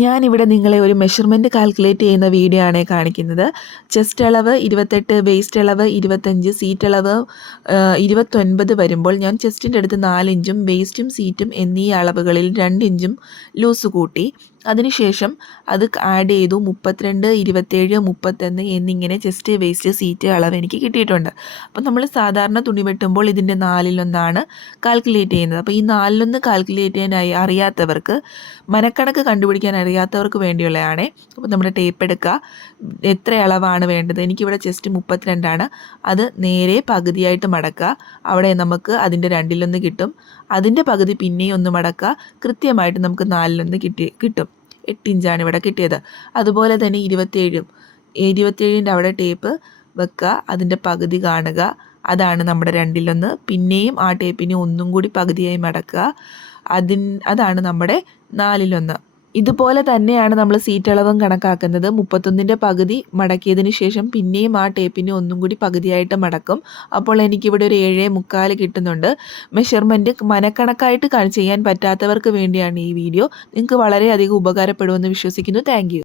ഞാനിവിടെ നിങ്ങളെ ഒരു മെഷർമെൻറ്റ് കാൽക്കുലേറ്റ് ചെയ്യുന്ന വീഡിയോ ആണ് കാണിക്കുന്നത്. ചെസ്റ്റ് അളവ് 28, വേസ്റ്റ് അളവ് 25, സീറ്റ് അളവ് 29 വരുമ്പോൾ ഞാൻ ചെസ്റ്റിൻ്റെ അടുത്ത് 4 ഇഞ്ചും വേസ്റ്റും സീറ്റും എന്നീ അളവുകളിൽ 2 ഇഞ്ചും ലൂസ് കൂട്ടി. അതിനുശേഷം അത് ആഡ് ചെയ്തു 32, 27, 31 എന്നിങ്ങനെ ചെസ്റ്റ് വേസ്റ്റ് സീറ്റ് അളവ് എനിക്ക് കിട്ടിയിട്ടുണ്ട്. അപ്പം നമ്മൾ സാധാരണ തുണി വെട്ടുമ്പോൾ ഇതിൻ്റെ 4/1 കാൽക്കുലേറ്റ് ചെയ്യുന്നത്. അപ്പോൾ ഈ 4/1 കാൽക്കുലേറ്റ് ചെയ്യാനായി അറിയാത്തവർക്ക്, മനക്കണക്ക് കണ്ടുപിടിക്കാൻ അറിയാത്തവർക്ക് വേണ്ടിയുള്ളതാണേ. അപ്പോൾ നമ്മുടെ ടേപ്പ് എടുക്കുക, എത്ര അളവാണ് വേണ്ടത്. എനിക്കിവിടെ ചെസ്റ്റ് 32 അത് നേരെ പകുതിയായിട്ട് മടക്കുക. അവിടെ നമുക്ക് അതിൻ്റെ 2/1 കിട്ടും. അതിൻ്റെ പകുതി പിന്നെയും ഒന്ന് മടക്കുക. കൃത്യമായിട്ട് നമുക്ക് 4/1 കിട്ടും. 8 ഇഞ്ചാണ് ഇവിടെ കിട്ടിയത്. അതുപോലെ തന്നെ 27ൻ്റെ അവിടെ ടേപ്പ് വെക്കുക, അതിൻ്റെ പകുതി കാണുക, അതാണ് നമ്മുടെ 2/1. പിന്നെയും ആ ടേപ്പിനെ ഒന്നും കൂടി പകുതിയായി മടക്കുക, അതാണ് നമ്മുടെ 4/1. ഇതുപോലെ തന്നെയാണ് നമ്മൾ സീറ്റ് അളവും കണക്കാക്കുന്നത്. 31ൻ്റെ പകുതി മടക്കിയതിന് ശേഷം പിന്നെയും ആ ടേപ്പിനെ ഒന്നും കൂടി പകുതിയായിട്ട് മടക്കും. അപ്പോൾ എനിക്കിവിടെ ഒരു 7.25 കിട്ടുന്നുണ്ട്. മെഷർമെൻറ്റ് മനക്കണക്കായിട്ട് ചെയ്യാൻ പറ്റാത്തവർക്ക് വേണ്ടിയാണ് ഈ വീഡിയോ. നിങ്ങൾക്ക് വളരെയധികം ഉപകാരപ്പെടുമെന്ന് വിശ്വസിക്കുന്നു. Thank you.